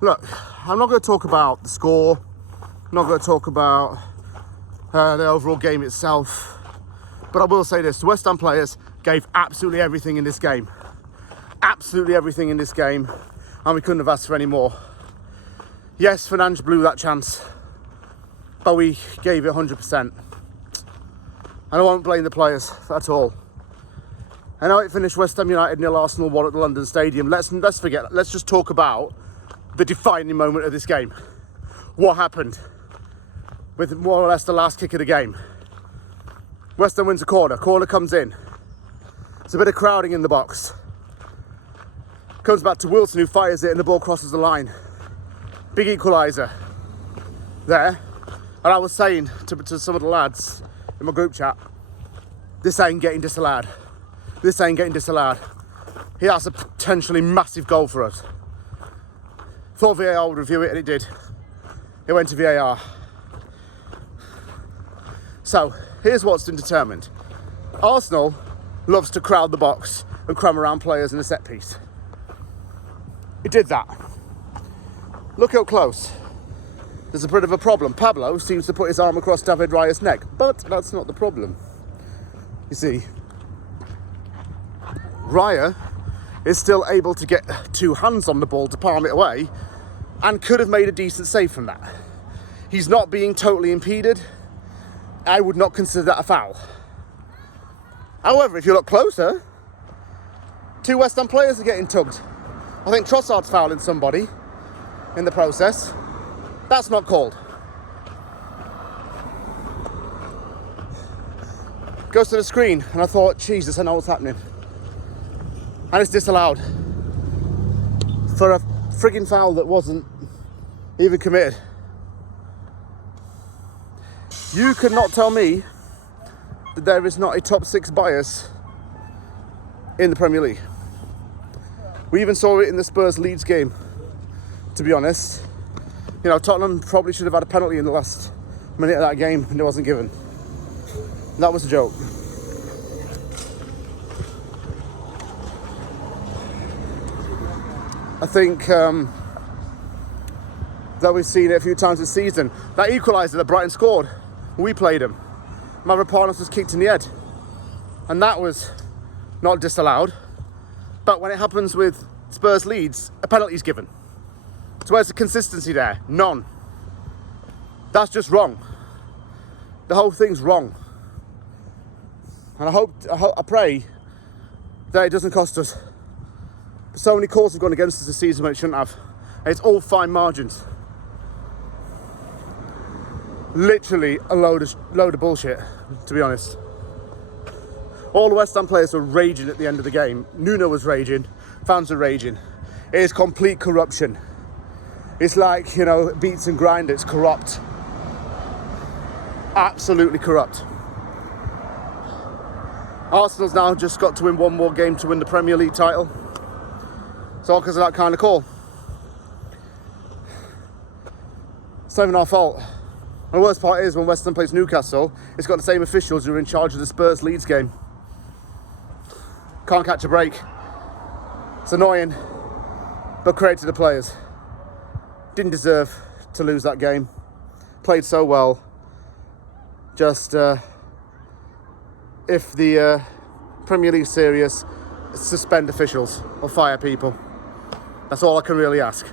Look, I'm not going to talk about the score. I'm not going to talk about the overall game itself. But I will say this, the West Ham players gave absolutely everything in this game. Absolutely everything in this game. And we couldn't have asked for any more. Yes, Fernandes blew that chance. But we gave it 100%. And I won't blame the players at all. I know it finished West Ham United 0 Arsenal 1 at the London Stadium. Let's forget. Let's just talk about the defining moment of this game. What happened with more or less the last kick of the game? West Ham wins a corner. Corner comes in. There's a bit of crowding in the box. Comes back to Wilson, who fires it, and the ball crosses the line. Big equaliser there. And I was saying to some of the lads in my group chat, this ain't getting disallowed. This ain't getting disallowed. That's a potentially massive goal for us. Thought VAR would review it, and it did. It went to VAR. So, here's what's been determined. Arsenal loves to crowd the box and cram around players in a set piece. It did that. Look how close. There's a bit of a problem. Pablo seems to put his arm across David Raya's neck, but that's not the problem. You see, Raya is still able to get two hands on the ball to palm it away and could have made a decent save from that. He's not being totally impeded. I would not consider that a foul. However, if you look closer, two West Ham players are getting tugged. I think Trossard's fouling somebody in the process. That's not called. Goes to the screen, and I thought, Jesus, I know what's happening. And it's disallowed for a frigging foul that wasn't even committed. You could not tell me that there is not a top 6 bias in the Premier League. We even saw it in the Spurs-Leeds game, to be honest. You know, Tottenham probably should have had a penalty in the last minute of that game, and it wasn't given. That was a joke. I think that we've seen it a few times this season. That equaliser that Brighton scored, we played him. Mavropanos was kicked in the head. And that was not disallowed. But when it happens with Spurs Leeds, a penalty is given. So where's the consistency there? None. That's just wrong. The whole thing's wrong. And I pray that it doesn't cost us. So many calls have gone against us this season when it shouldn't have. And it's all fine margins. Literally a load of bullshit, to be honest. All the West Ham players were raging at the end of the game. Nuno was raging. Fans were raging. It is complete corruption. It's like, you know, beats and grind. It's corrupt. Absolutely corrupt. Arsenal's now just got to win one more game to win the Premier League title. It's all because of that kind of call. It's not even our fault. And the worst part is when West Ham plays Newcastle, it's got the same officials who are in charge of the Spurs Leeds game. Can't catch a break. It's annoying, but credit to the players. Didn't deserve to lose that game. Played so well. Just, if the Premier League's serious, suspend officials or fire people. That's all I can really ask.